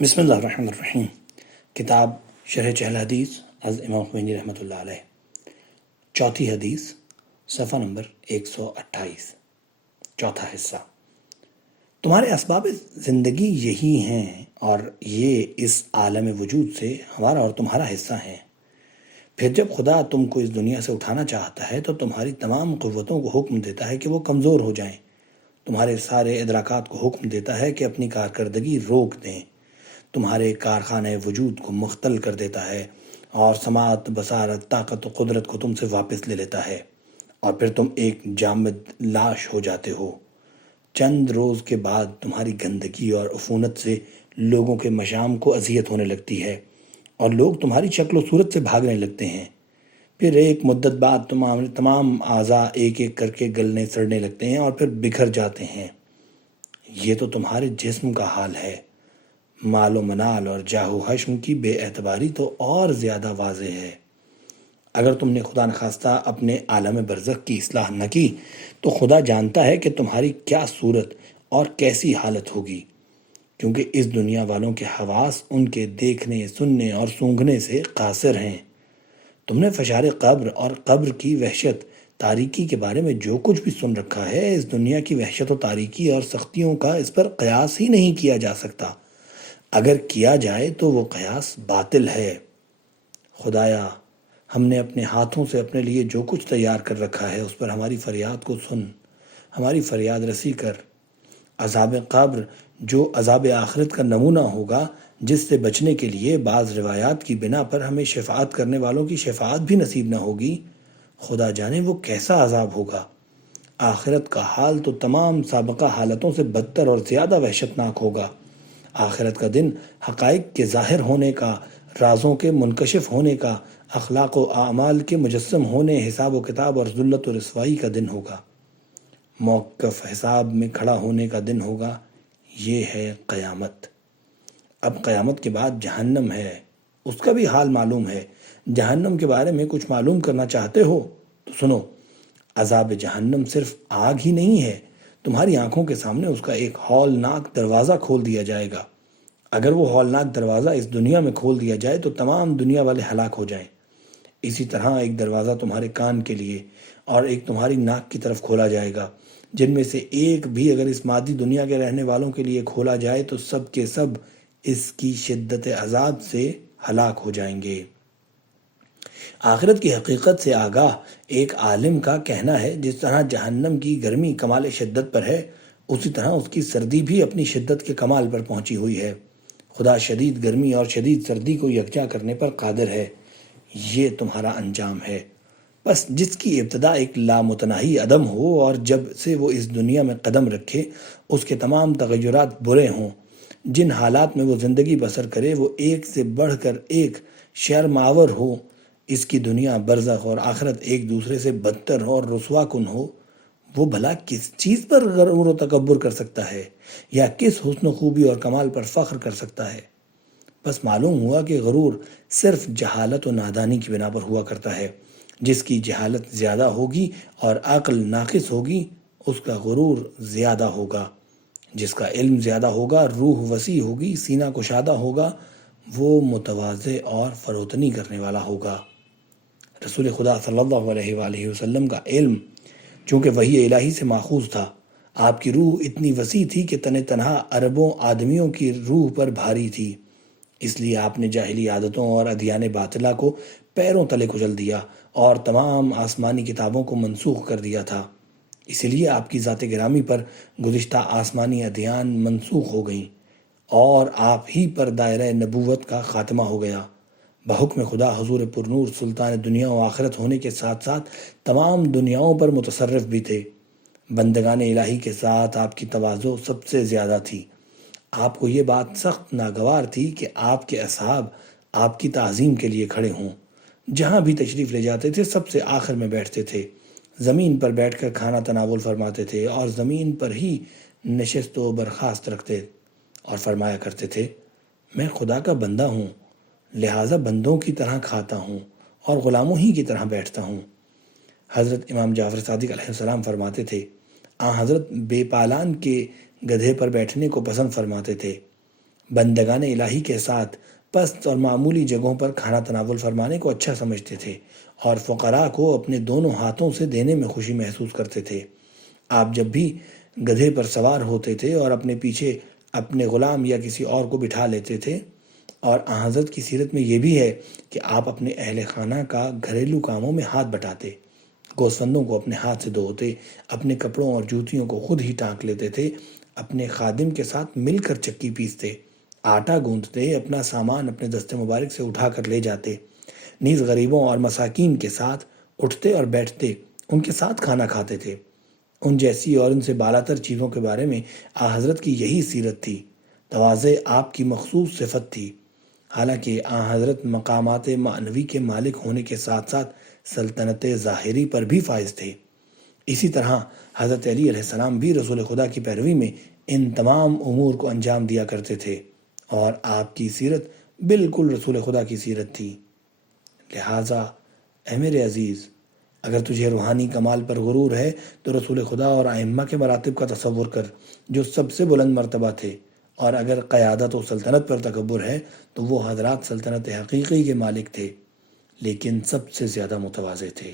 بسم اللہ الرحمن الرحیم۔ کتاب شرح چہل حدیث از امام خمینی رحمۃ اللہ علیہ، چوتھی حدیث، صفحہ نمبر 128، چوتھا حصہ۔ تمہارے اسباب زندگی یہی ہیں اور یہ اس عالم وجود سے ہمارا اور تمہارا حصہ ہیں۔ پھر جب خدا تم کو اس دنیا سے اٹھانا چاہتا ہے تو تمہاری تمام قوتوں کو حکم دیتا ہے کہ وہ کمزور ہو جائیں، تمہارے سارے ادراکات کو حکم دیتا ہے کہ اپنی کارکردگی روک دیں، تمہارے کارخانہ وجود کو مختل کر دیتا ہے اور سماعت، بصارت، طاقت و قدرت کو تم سے واپس لے لیتا ہے، اور پھر تم ایک جامد لاش ہو جاتے ہو۔ چند روز کے بعد تمہاری گندگی اور عفونت سے لوگوں کے مشام کو اذیت ہونے لگتی ہے اور لوگ تمہاری شکل و صورت سے بھاگنے لگتے ہیں۔ پھر ایک مدت بعد تمہارے تمام اعضاء ایک ایک کر کے گلنے سڑنے لگتے ہیں اور پھر بکھر جاتے ہیں۔ یہ تو تمہارے جسم کا حال ہے۔ مال و منال اور جاہ و حشم کی بے اعتباری تو اور زیادہ واضح ہے۔ اگر تم نے خدا نخواستہ اپنے عالم برزخ کی اصلاح نہ کی تو خدا جانتا ہے کہ تمہاری کیا صورت اور کیسی حالت ہوگی، کیونکہ اس دنیا والوں کے حواس ان کے دیکھنے، سننے اور سونگھنے سے قاصر ہیں۔ تم نے فشار قبر اور قبر کی وحشت، تاریکی کے بارے میں جو کچھ بھی سن رکھا ہے، اس دنیا کی وحشت و تاریکی اور سختیوں کا اس پر قیاس ہی نہیں کیا جا سکتا۔ اگر کیا جائے تو وہ قیاس باطل ہے۔ خدایا، ہم نے اپنے ہاتھوں سے اپنے لیے جو کچھ تیار کر رکھا ہے اس پر ہماری فریاد کو سن، ہماری فریاد رسی کر۔ عذاب قبر جو عذاب آخرت کا نمونہ ہوگا، جس سے بچنے کے لیے بعض روایات کی بنا پر ہمیں شفاعت کرنے والوں کی شفاعت بھی نصیب نہ ہوگی، خدا جانے وہ کیسا عذاب ہوگا۔ آخرت کا حال تو تمام سابقہ حالتوں سے بدتر اور زیادہ وحشتناک ہوگا۔ آخرت کا دن حقائق کے ظاہر ہونے کا، رازوں کے منکشف ہونے کا، اخلاق و اعمال کے مجسم ہونے، حساب و کتاب اور ذلت و رسوائی کا دن ہوگا، موقف حساب میں کھڑا ہونے کا دن ہوگا۔ یہ ہے قیامت۔ اب قیامت کے بعد جہنم ہے، اس کا بھی حال معلوم ہے۔ جہنم کے بارے میں کچھ معلوم کرنا چاہتے ہو تو سنو۔ عذاب جہنم صرف آگ ہی نہیں ہے، تمہاری آنکھوں کے سامنے اس کا ایک ہولناک دروازہ کھول دیا جائے گا۔ اگر وہ ہولناک دروازہ اس دنیا میں کھول دیا جائے تو تمام دنیا والے ہلاک ہو جائیں۔ اسی طرح ایک دروازہ تمہارے کان کے لیے اور ایک تمہاری ناک کی طرف کھولا جائے گا، جن میں سے ایک بھی اگر اس مادی دنیا کے رہنے والوں کے لیے کھولا جائے تو سب کے سب اس کی شدت عذاب سے ہلاک ہو جائیں گے۔ آخرت کی حقیقت سے آگاہ ایک عالم کا کہنا ہے، جس طرح جہنم کی گرمی کمال شدت پر ہے، اسی طرح اس کی سردی بھی اپنی شدت کے کمال پر پہنچی ہوئی ہے۔ خدا شدید گرمی اور شدید سردی کو یکجا کرنے پر قادر ہے۔ یہ تمہارا انجام ہے۔ بس جس کی ابتدا ایک لامتناہی عدم ہو اور جب سے وہ اس دنیا میں قدم رکھے اس کے تمام تغیرات برے ہوں، جن حالات میں وہ زندگی بسر کرے وہ ایک سے بڑھ کر ایک شرماور ہو، اس کی دنیا برزخ اور آخرت ایک دوسرے سے بدتر اور رسوا کن ہو، وہ بھلا کس چیز پر غرور و تکبر کر سکتا ہے یا کس حسن و خوبی اور کمال پر فخر کر سکتا ہے؟ بس معلوم ہوا کہ غرور صرف جہالت و نادانی کی بنا پر ہوا کرتا ہے۔ جس کی جہالت زیادہ ہوگی اور عقل ناقص ہوگی، اس کا غرور زیادہ ہوگا۔ جس کا علم زیادہ ہوگا، روح وسیع ہوگی، سینہ کشادہ ہوگا، وہ متواضع اور فروتنی کرنے والا ہوگا۔ رسول خدا صلی اللہ علیہ وآلہ وسلم کا علم چونکہ وحی الہی سے ماخوذ تھا، آپ کی روح اتنی وسیع تھی کہ تن تنہا اربوں آدمیوں کی روح پر بھاری تھی۔ اس لیے آپ نے جاہلی عادتوں اور ادیان باطلہ کو پیروں تلے کچل دیا اور تمام آسمانی کتابوں کو منسوخ کر دیا تھا۔ اسی لیے آپ کی ذات گرامی پر گزشتہ آسمانی ادیان منسوخ ہو گئیں اور آپ ہی پر دائرہ نبوت کا خاتمہ ہو گیا۔ بحکم خدا حضور پرنور سلطان دنیا و آخرت ہونے کے ساتھ ساتھ تمام دنیاؤں پر متصرف بھی تھے۔ بندگان الہی کے ساتھ آپ کی تواضع سب سے زیادہ تھی۔ آپ کو یہ بات سخت ناگوار تھی کہ آپ کے اصحاب آپ کی تعظیم کے لیے کھڑے ہوں۔ جہاں بھی تشریف لے جاتے تھے سب سے آخر میں بیٹھتے تھے، زمین پر بیٹھ کر کھانا تناول فرماتے تھے اور زمین پر ہی نشست و برخاست رکھتے اور فرمایا کرتے تھے، میں خدا کا بندہ ہوں، لہٰذا بندوں کی طرح کھاتا ہوں اور غلاموں ہی کی طرح بیٹھتا ہوں۔ حضرت امام جعفر صادق علیہ السلام فرماتے تھے، حضرت بے پالان کے گدھے پر بیٹھنے کو پسند فرماتے تھے۔ بندگان الہی کے ساتھ پست اور معمولی جگہوں پر کھانا تناول فرمانے کو اچھا سمجھتے تھے اور فقراء کو اپنے دونوں ہاتھوں سے دینے میں خوشی محسوس کرتے تھے۔ آپ جب بھی گدھے پر سوار ہوتے تھے اور اپنے پیچھے اپنے غلام یا کسی اور کو بٹھا لیتے تھے، اور حضرت کی سیرت میں یہ بھی ہے کہ آپ اپنے اہل خانہ کا گھریلو کاموں میں ہاتھ بٹاتے، گوسفندوں کو اپنے ہاتھ سے دھوتے، اپنے کپڑوں اور جوتیوں کو خود ہی ٹانک لیتے تھے، اپنے خادم کے ساتھ مل کر چکی پیستے، آٹا گوندتے، اپنا سامان اپنے دستے مبارک سے اٹھا کر لے جاتے، نیز غریبوں اور مساکین کے ساتھ اٹھتے اور بیٹھتے، ان کے ساتھ کھانا کھاتے تھے۔ ان جیسی اور ان سے بالاتر چیزوں کے بارے میں حضرت کی یہی سیرت تھی۔ تواضع آپ کی مخصوص صفت تھی، حالانکہ حضرت مقامات معنوی کے مالک ہونے کے ساتھ ساتھ سلطنت ظاہری پر بھی فائز تھے۔ اسی طرح حضرت علی علیہ السلام بھی رسول خدا کی پیروی میں ان تمام امور کو انجام دیا کرتے تھے، اور آپ کی سیرت بالکل رسول خدا کی سیرت تھی۔ لہٰذا اے میرے عزیز، اگر تجھے روحانی کمال پر غرور ہے تو رسول خدا اور ائمہ کے مراتب کا تصور کر جو سب سے بلند مرتبہ تھے، اور اگر قیادت و سلطنت پر تکبر ہے تو وہ حضرات سلطنت حقیقی کے مالک تھے، لیکن سب سے زیادہ متواضع تھے۔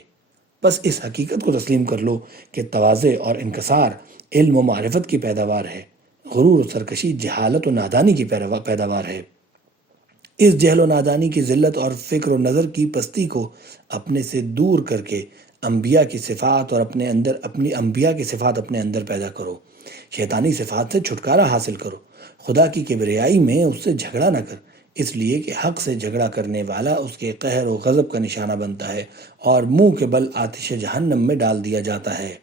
بس اس حقیقت کو تسلیم کر لو کہ تواضع اور انکسار علم و معرفت کی پیداوار ہے، غرور و سرکشی جہالت و نادانی کی پیداوار ہے۔ اس جہل و نادانی کی ذلت اور فکر و نظر کی پستی کو اپنے سے دور کر کے انبیاء کی صفات اور انبیاء کی صفات اپنے اندر پیدا کرو، شیطانی صفات سے چھٹکارا حاصل کرو، خدا کی کبریائی میں اس سے جھگڑا نہ کر، اس لیے کہ حق سے جھگڑا کرنے والا اس کے قہر و غضب کا نشانہ بنتا ہے اور منہ کے بل آتش جہنم میں ڈال دیا جاتا ہے۔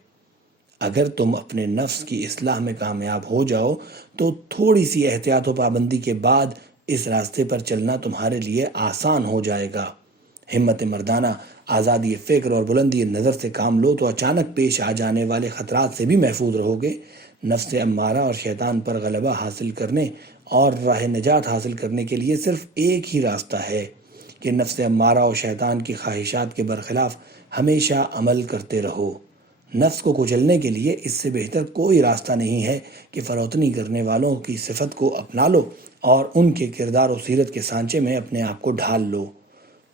اگر تم اپنے نفس کی اصلاح میں کامیاب ہو جاؤ تو تھوڑی سی احتیاط و پابندی کے بعد اس راستے پر چلنا تمہارے لیے آسان ہو جائے گا۔ ہمت مردانہ، آزادی فکر اور بلندی نظر سے کام لو تو اچانک پیش آ جانے والے خطرات سے بھی محفوظ رہو گے۔ نفس امارہ اور شیطان پر غلبہ حاصل کرنے اور راہ نجات حاصل کرنے کے لیے صرف ایک ہی راستہ ہے کہ نفس امارہ اور شیطان کی خواہشات کے برخلاف ہمیشہ عمل کرتے رہو۔ نفس کو کچلنے کے لیے اس سے بہتر کوئی راستہ نہیں ہے کہ فروتنی کرنے والوں کی صفت کو اپنا لو اور ان کے کردار و سیرت کے سانچے میں اپنے آپ کو ڈھال لو۔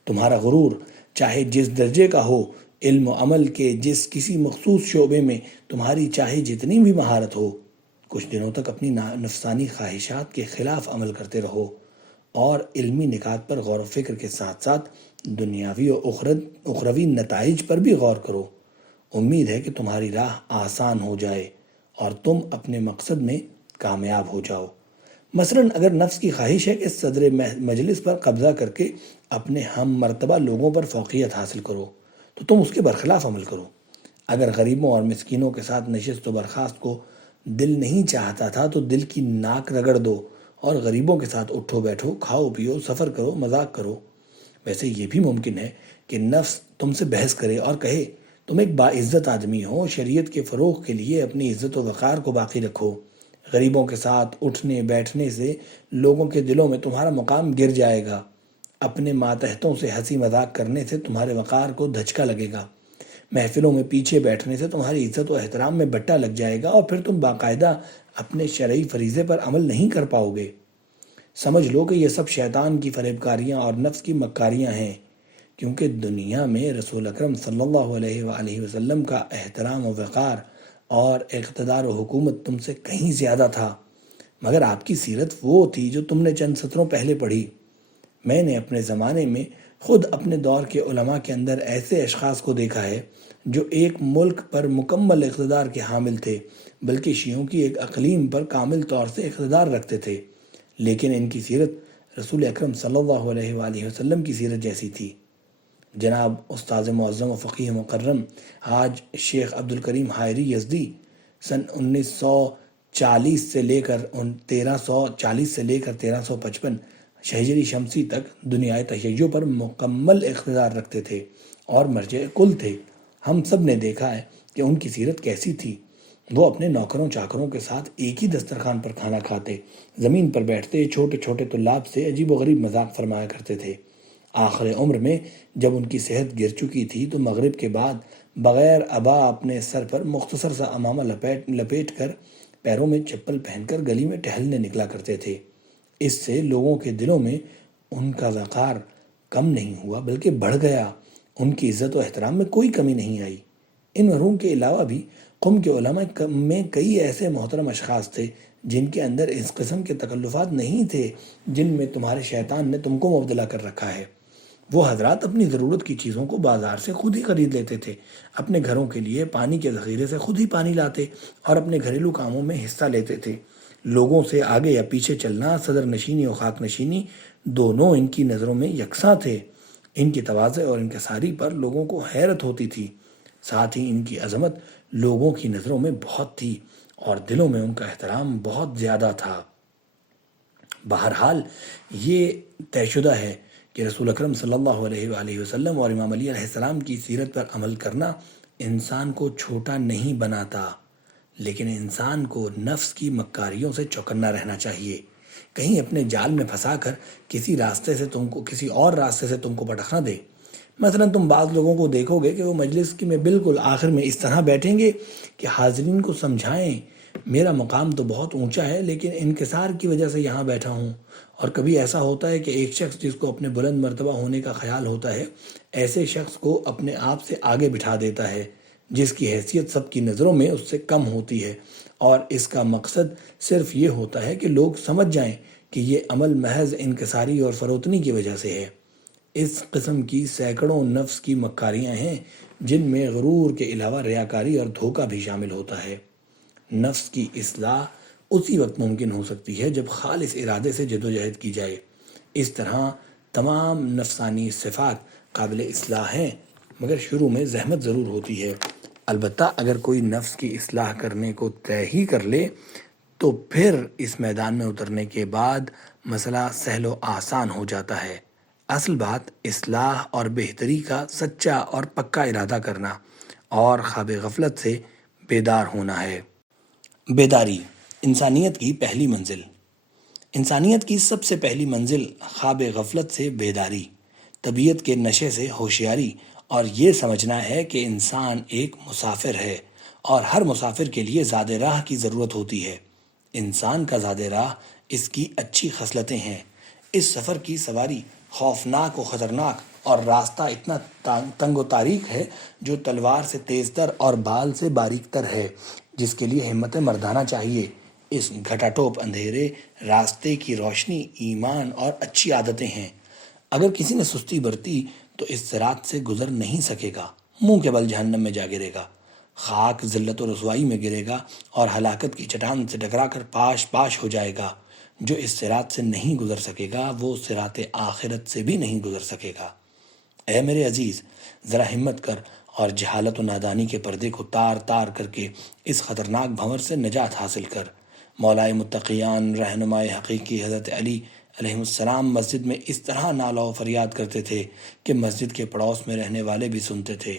تمہارا غرور چاہے جس درجے کا ہو، علم و عمل کے جس کسی مخصوص شعبے میں تمہاری چاہے جتنی بھی مہارت ہو، کچھ دنوں تک اپنی نفسانی خواہشات کے خلاف عمل کرتے رہو اور علمی نکات پر غور و فکر کے ساتھ ساتھ دنیاوی و اخروی نتائج پر بھی غور کرو۔ امید ہے کہ تمہاری راہ آسان ہو جائے اور تم اپنے مقصد میں کامیاب ہو جاؤ۔ مثلاً اگر نفس کی خواہش ہے کہ صدر مجلس پر قبضہ کر کے اپنے ہم مرتبہ لوگوں پر فوقیت حاصل کرو تو تم اس کے برخلاف عمل کرو۔ اگر غریبوں اور مسکینوں کے ساتھ نشست و برخاست کو دل نہیں چاہتا تھا تو دل کی ناک رگڑ دو اور غریبوں کے ساتھ اٹھو بیٹھو، کھاؤ پیو، سفر کرو، مذاق کرو۔ ویسے یہ بھی ممکن ہے کہ نفس تم سے بحث کرے اور کہے تم ایک باعزت آدمی ہو، شریعت کے فروغ کے لیے اپنی عزت و وقار کو باقی رکھو۔ غریبوں کے ساتھ اٹھنے بیٹھنے سے لوگوں کے دلوں میں تمہارا مقام گر جائے گا، اپنے ماتحتوں سے ہنسی مذاق کرنے سے تمہارے وقار کو دھچکا لگے گا، محفلوں میں پیچھے بیٹھنے سے تمہاری عزت و احترام میں بٹا لگ جائے گا اور پھر تم باقاعدہ اپنے شرعی فریضے پر عمل نہیں کر پاؤ گے۔ سمجھ لو کہ یہ سب شیطان کی فریب کاریاں اور نفس کی مکاریاں ہیں، کیونکہ دنیا میں رسول اکرم صلی اللہ علیہ وآلہ وسلم کا احترام و وقار اور اقتدار و حکومت تم سے کہیں زیادہ تھا، مگر آپ کی سیرت وہ تھی جو تم نے چند سطروں پہلے پڑھی۔ میں نے اپنے زمانے میں خود اپنے دور کے علماء کے اندر ایسے اشخاص کو دیکھا ہے جو ایک ملک پر مکمل اقتدار کے حامل تھے، بلکہ شیعوں کی ایک اقلیم پر کامل طور سے اقتدار رکھتے تھے، لیکن ان کی سیرت رسول اکرم صلی اللہ علیہ وآلہ وسلم کی سیرت جیسی تھی۔ جناب استاذ معظم و فقیہ مکرم حاج شیخ عبدالکریم حائری یزدی سن 1940 سے لے کر 1355 ہجری شمسی تک دنیائے تشیع پر مکمل اقتدار رکھتے تھے اور مرجع کل تھے۔ ہم سب نے دیکھا ہے کہ ان کی سیرت کیسی تھی۔ وہ اپنے نوکروں چاکروں کے ساتھ ایک ہی دسترخوان پر کھانا کھاتے، زمین پر بیٹھتے، چھوٹے چھوٹے طلاب سے عجیب و غریب مذاق فرمایا کرتے تھے۔ آخر عمر میں جب ان کی صحت گر چکی تھی تو مغرب کے بعد بغیر عبا اپنے سر پر مختصر سا عمامہ لپیٹ کر پیروں میں چپل پہن کر گلی میں ٹہلنے نکلا کرتے تھے۔ اس سے لوگوں کے دلوں میں ان کا وقار کم نہیں ہوا بلکہ بڑھ گیا، ان کی عزت و احترام میں کوئی کمی نہیں آئی۔ ان مرحوم کے علاوہ بھی قوم کے علماء میں کئی ایسے محترم اشخاص تھے جن کے اندر اس قسم کے تکلفات نہیں تھے جن میں تمہارے شیطان نے تم کو مبتلا کر رکھا ہے۔ وہ حضرات اپنی ضرورت کی چیزوں کو بازار سے خود ہی خرید لیتے تھے، اپنے گھروں کے لیے پانی کے ذخیرے سے خود ہی پانی لاتے اور اپنے گھریلو کاموں میں حصہ لیتے تھے۔ لوگوں سے آگے یا پیچھے چلنا، صدر نشینی اور خاک نشینی دونوں ان کی نظروں میں یکساں تھے۔ ان کی تواضع اور انکساری پر لوگوں کو حیرت ہوتی تھی، ساتھ ہی ان کی عظمت لوگوں کی نظروں میں بہت تھی اور دلوں میں ان کا احترام بہت زیادہ تھا۔ بہرحال یہ طے شدہ ہے کہ رسول اکرم صلی اللہ علیہ وآلہ وسلم اور امام علی علیہ السلام کی سیرت پر عمل کرنا انسان کو چھوٹا نہیں بناتا، لیکن انسان کو نفس کی مکاریوں سے چوکنا رہنا چاہیے۔ کہیں اپنے جال میں پھنسا کر کسی اور راستے سے تم کو پٹخ نہ دے۔ مثلا تم بعض لوگوں کو دیکھو گے کہ وہ مجلس کی میں بالکل آخر میں اس طرح بیٹھیں گے کہ حاضرین کو سمجھائیں میرا مقام تو بہت اونچا ہے لیکن انکسار کی وجہ سے یہاں بیٹھا ہوں۔ اور کبھی ایسا ہوتا ہے کہ ایک شخص جس کو اپنے بلند مرتبہ ہونے کا خیال ہوتا ہے ایسے شخص کو اپنے آپ سے آگے بٹھا دیتا ہے جس کی حیثیت سب کی نظروں میں اس سے کم ہوتی ہے، اور اس کا مقصد صرف یہ ہوتا ہے کہ لوگ سمجھ جائیں کہ یہ عمل محض انکساری اور فروتنی کی وجہ سے ہے۔ اس قسم کی سینکڑوں نفس کی مکاریاں ہیں جن میں غرور کے علاوہ ریاکاری اور دھوکہ بھی شامل ہوتا ہے۔ نفس کی اصلاح اسی وقت ممکن ہو سکتی ہے جب خالص ارادے سے جدوجہد کی جائے۔ اس طرح تمام نفسانی صفات قابل اصلاح ہیں، مگر شروع میں زحمت ضرور ہوتی ہے۔ البتہ اگر کوئی نفس کی اصلاح کرنے کو طے ہی کر لے تو پھر اس میدان میں اترنے کے بعد مسئلہ سہل و آسان ہو جاتا ہے۔ اصل بات اصلاح اور بہتری کا سچا اور پکا ارادہ کرنا اور خواب غفلت سے بیدار ہونا ہے۔ بیداری انسانیت کی پہلی منزل۔ انسانیت کی سب سے پہلی منزل خواب غفلت سے بیداری، طبیعت کے نشے سے ہوشیاری اور یہ سمجھنا ہے کہ انسان ایک مسافر ہے اور ہر مسافر کے لیے زاد راہ کی ضرورت ہوتی ہے۔ انسان کا زاد راہ اس کی اچھی خصلتیں ہیں۔ اس سفر کی سواری خوفناک و خطرناک اور راستہ اتنا تنگ و تاریک ہے جو تلوار سے تیز تر اور بال سے باریک تر ہے، جس کے لیے ہمت مردانہ چاہیے۔ اس گھٹا ٹوپ اندھیرے راستے کی روشنی ایمان اور اچھی عادتیں ہیں۔ اگر کسی نے سستی برتی تو اس صراط سے گزر نہیں سکے گا، منہ کے بل جہنم میں جا گرے گا، خاک ذلت و رسوائی میں گرے گا اور ہلاکت کی چٹان سے ٹکرا کر پاش پاش ہو جائے گا۔ جو اس صراط سے نہیں گزر سکے گا وہ صراط آخرت سے بھی نہیں گزر سکے گا۔ اے میرے عزیز، ذرا ہمت کر اور جہالت و نادانی کے پردے کو تار تار کر کے اس خطرناک بھنور سے نجات حاصل کر۔ مولائے متقیان رہنمائے حقیقی حضرت علی علیہ السلام مسجد میں اس طرح نالہ و فریاد کرتے تھے کہ مسجد کے پڑوس میں رہنے والے بھی سنتے تھے۔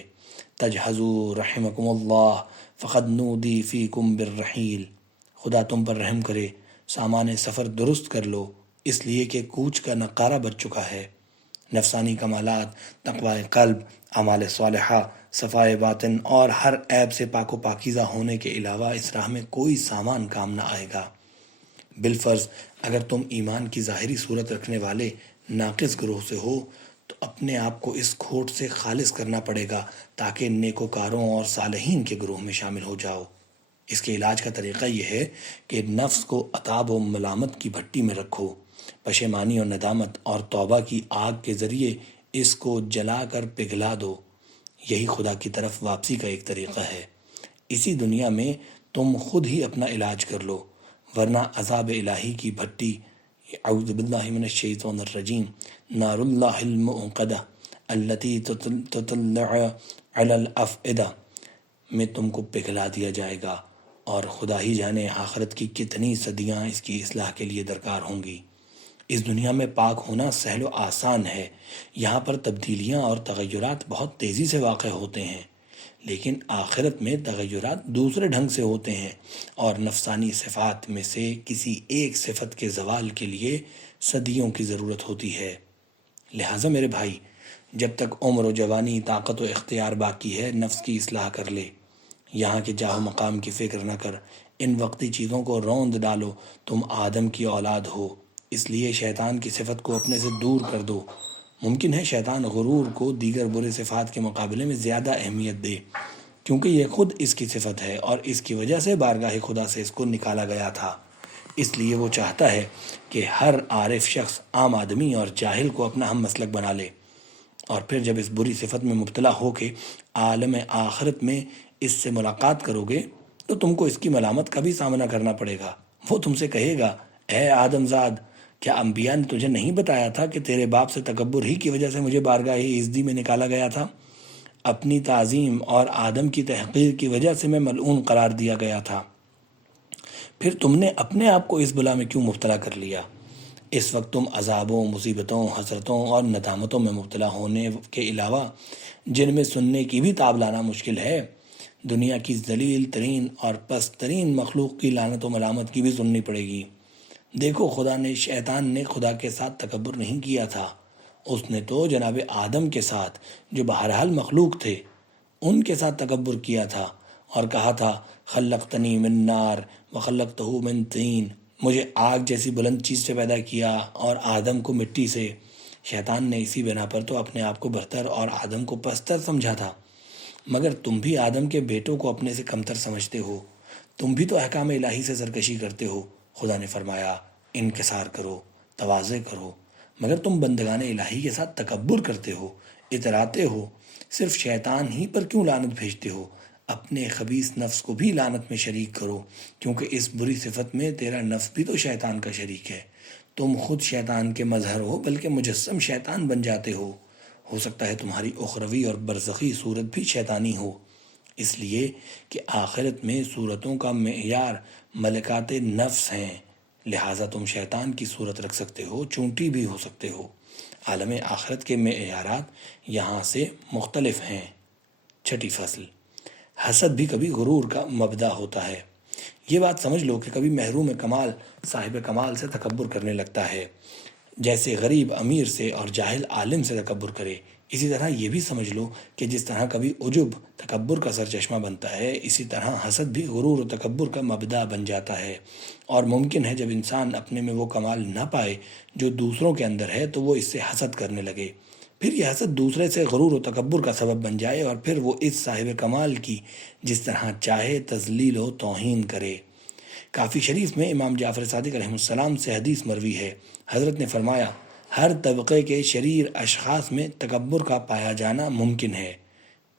تجہزوا رحمکم اللہ فقد نودی فیکم بالرحیل، خدا تم پر رحم کرے، سامان سفر درست کر لو، اس لیے کہ کوچ کا نقارہ بچ چکا ہے۔ نفسانی کمالات، تقوی قلب، اعمال صالحہ، صفائے باطن اور ہر عیب سے پاک و پاکیزہ ہونے کے علاوہ اس راہ میں کوئی سامان کام نہ آئے گا۔ بالفرض اگر تم ایمان کی ظاہری صورت رکھنے والے ناقص گروہ سے ہو تو اپنے آپ کو اس کھوٹ سے خالص کرنا پڑے گا تاکہ نیکوکاروں اور صالحین کے گروہ میں شامل ہو جاؤ۔ اس کے علاج کا طریقہ یہ ہے کہ نفس کو عتاب و ملامت کی بھٹی میں رکھو، پشیمانی اور ندامت اور توبہ کی آگ کے ذریعے اس کو جلا کر پگھلا دو۔ یہی خدا کی طرف واپسی کا ایک طریقہ ہے۔ اسی دنیا میں تم خود ہی اپنا علاج کر لو، ورنہ عذاب الہی کی بھٹی، اعوذ باللہ من الشیطان الرجیم، نار اللہ الموقدہ التی تطلع علی الافئدہ میں تم کو پگھلا دیا جائے گا، اور خدا ہی جانے آخرت کی کتنی صدیاں اس کی اصلاح کے لیے درکار ہوں گی۔ اس دنیا میں پاک ہونا سہل و آسان ہے، یہاں پر تبدیلیاں اور تغیرات بہت تیزی سے واقع ہوتے ہیں، لیکن آخرت میں تغیرات دوسرے ڈھنگ سے ہوتے ہیں اور نفسانی صفات میں سے کسی ایک صفت کے زوال کے لیے صدیوں کی ضرورت ہوتی ہے۔ لہٰذا میرے بھائی، جب تک عمر و جوانی، طاقت و اختیار باقی ہے، نفس کی اصلاح کر لے۔ یہاں کے جاہ و مقام کی فکر نہ کر، ان وقتی چیزوں کو روند ڈالو۔ تم آدم کی اولاد ہو، اس لیے شیطان کی صفت کو اپنے سے دور کر دو۔ ممکن ہے شیطان غرور کو دیگر برے صفات کے مقابلے میں زیادہ اہمیت دے، کیونکہ یہ خود اس کی صفت ہے اور اس کی وجہ سے بارگاہ خدا سے اس کو نکالا گیا تھا۔ اس لیے وہ چاہتا ہے کہ ہر عارف شخص عام آدمی اور جاہل کو اپنا ہم مسلک بنا لے، اور پھر جب اس بری صفت میں مبتلا ہو کے عالم آخرت میں اس سے ملاقات کرو گے تو تم کو اس کی ملامت کا بھی سامنا کرنا پڑے گا۔ وہ تم سے کہے گا، اے آدم زاد، کیا انبیاء نے تجھے نہیں بتایا تھا کہ تیرے باپ سے تکبر ہی کی وجہ سے مجھے بارگاہ عزتی میں نکالا گیا تھا؟ اپنی تعظیم اور آدم کی تحقیر کی وجہ سے میں ملعون قرار دیا گیا تھا۔ پھر تم نے اپنے آپ کو اس بلا میں کیوں مبتلا کر لیا؟ اس وقت تم عذابوں، مصیبتوں، حسرتوں اور ندامتوں میں مبتلا ہونے کے علاوہ جن میں سننے کی بھی تاب لانا مشکل ہے، دنیا کی ذلیل ترین اور پست ترین مخلوق کی لعنت و ملامت کی بھی سننی پڑے گی۔ دیکھو، شیطان نے خدا کے ساتھ تکبر نہیں کیا تھا، اس نے تو جناب آدم کے ساتھ، جو بہرحال مخلوق تھے، ان کے ساتھ تکبر کیا تھا اور کہا تھا، خلقتنی من نار وخلقتہ من طین، مجھے آگ جیسی بلند چیز سے پیدا کیا اور آدم کو مٹی سے۔ شیطان نے اسی بنا پر تو اپنے آپ کو برتر اور آدم کو پستر سمجھا تھا۔ مگر تم بھی آدم کے بیٹوں کو اپنے سے کمتر سمجھتے ہو، تم بھی تو احکام الہی سے سرکشی کرتے ہو۔ خدا نے فرمایا، انکسار کرو، تواضع کرو، مگر تم بندگان الہی کے ساتھ تکبر کرتے ہو، اتراتے ہو۔ صرف شیطان ہی پر کیوں لعنت بھیجتے ہو؟ اپنے خبیث نفس کو بھی لعنت میں شریک کرو، کیونکہ اس بری صفت میں تیرا نفس بھی تو شیطان کا شریک ہے۔ تم خود شیطان کے مظہر ہو، بلکہ مجسم شیطان بن جاتے ہو سکتا ہے تمہاری اخروی اور برزخی صورت بھی شیطانی ہو، اس لیے کہ آخرت میں صورتوں کا معیار ملکات نفس ہیں، لہٰذا تم شیطان کی صورت رکھ سکتے ہو، چونٹی بھی ہو سکتے ہو۔ عالم آخرت کے معیارات یہاں سے مختلف ہیں۔ چھٹی فصل، حسد بھی کبھی غرور کا مبدا ہوتا ہے۔ یہ بات سمجھ لو کہ کبھی محروم کمال صاحب کمال سے تکبر کرنے لگتا ہے، جیسے غریب امیر سے اور جاہل عالم سے تکبر کرے۔ اسی طرح یہ بھی سمجھ لو کہ جس طرح کبھی عجب تکبر کا سرچشمہ بنتا ہے، اسی طرح حسد بھی غرور و تکبر کا مبدا بن جاتا ہے۔ اور ممکن ہے جب انسان اپنے میں وہ کمال نہ پائے جو دوسروں کے اندر ہے تو وہ اس سے حسد کرنے لگے، پھر یہ حسد دوسرے سے غرور و تکبر کا سبب بن جائے اور پھر وہ اس صاحب کمال کی جس طرح چاہے تذلیل و توہین کرے۔ کافی شریف میں امام جعفر صادق علیہ السلام سے حدیث مروی ہے، حضرت نے فرمایا، ہر طبقے کے شریر اشخاص میں تکبر کا پایا جانا ممکن ہے۔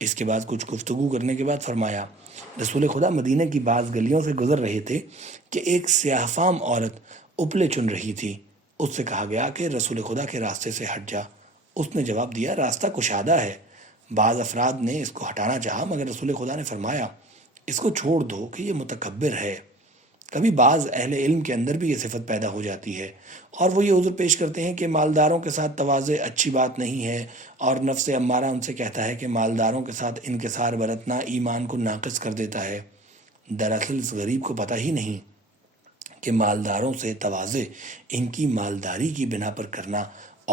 اس کے بعد کچھ گفتگو کرنے کے بعد فرمایا، رسول خدا مدینہ کی بعض گلیوں سے گزر رہے تھے کہ ایک سیاہ فام عورت اپلے چن رہی تھی۔ اس سے کہا گیا کہ رسول خدا کے راستے سے ہٹ جا۔ اس نے جواب دیا، راستہ کشادہ ہے۔ بعض افراد نے اس کو ہٹانا چاہا، مگر رسول خدا نے فرمایا، اس کو چھوڑ دو کہ یہ متکبر ہے۔ کبھی بعض اہل علم کے اندر بھی یہ صفت پیدا ہو جاتی ہے اور وہ یہ عذر پیش کرتے ہیں کہ مالداروں کے ساتھ تواضع اچھی بات نہیں ہے، اور نفس امارہ ان سے کہتا ہے کہ مالداروں کے ساتھ انکسار برتنا ایمان کو ناقص کر دیتا ہے۔ دراصل اس غریب کو پتہ ہی نہیں کہ مالداروں سے تواضع ان کی مالداری کی بنا پر کرنا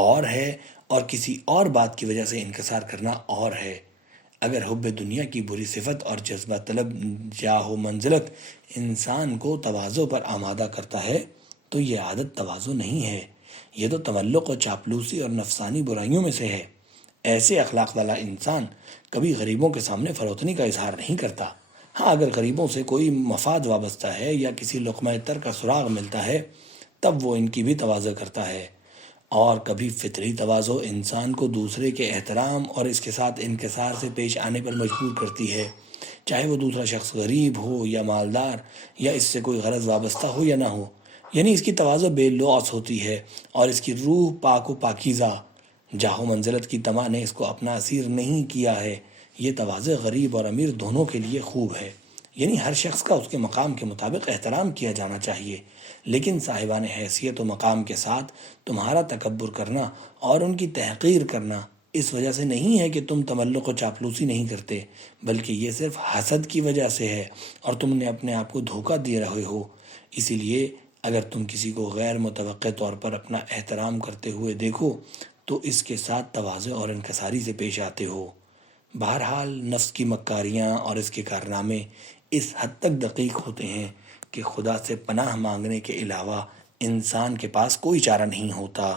اور ہے اور کسی اور بات کی وجہ سے انکسار کرنا اور ہے۔ اگر حب دنیا کی بری صفت اور جذبہ طلب جاہ و منزلت انسان کو تواضع پر آمادہ کرتا ہے تو یہ عادت تواضع نہیں ہے، یہ تو تملق و چاپلوسی اور نفسانی برائیوں میں سے ہے۔ ایسے اخلاق والا انسان کبھی غریبوں کے سامنے فروتنی کا اظہار نہیں کرتا۔ ہاں، اگر غریبوں سے کوئی مفاد وابستہ ہے یا کسی لقمہ تر کا سراغ ملتا ہے تب وہ ان کی بھی تواضع کرتا ہے۔ اور کبھی فطری تواضع انسان کو دوسرے کے احترام اور اس کے ساتھ انکسار سے پیش آنے پر مجبور کرتی ہے، چاہے وہ دوسرا شخص غریب ہو یا مالدار، یا اس سے کوئی غرض وابستہ ہو یا نہ ہو۔ یعنی اس کی تواضع بے لوث ہوتی ہے اور اس کی روح پاک و پاکیزہ، جاہ و منزلت کی طمع نے اس کو اپنا اسیر نہیں کیا ہے۔ یہ تواضع غریب اور امیر دونوں کے لیے خوب ہے، یعنی ہر شخص کا اس کے مقام کے مطابق احترام کیا جانا چاہیے، لیکن صاحبان حیثیت و مقام کے ساتھ تمہارا تکبر کرنا اور ان کی تحقیر کرنا اس وجہ سے نہیں ہے کہ تم تملق و چاپلوسی نہیں کرتے، بلکہ یہ صرف حسد کی وجہ سے ہے اور تم نے اپنے آپ کو دھوکہ دے رہے ہو۔ اسی لیے اگر تم کسی کو غیر متوقع طور پر اپنا احترام کرتے ہوئے دیکھو تو اس کے ساتھ تواضع اور انکساری سے پیش آتے ہو۔ بہرحال نفس کی مکاریاں اور اس کے کارنامے اس حد تک دقیق ہوتے ہیں کہ خدا سے پناہ مانگنے کے علاوہ انسان کے پاس کوئی چارہ نہیں ہوتا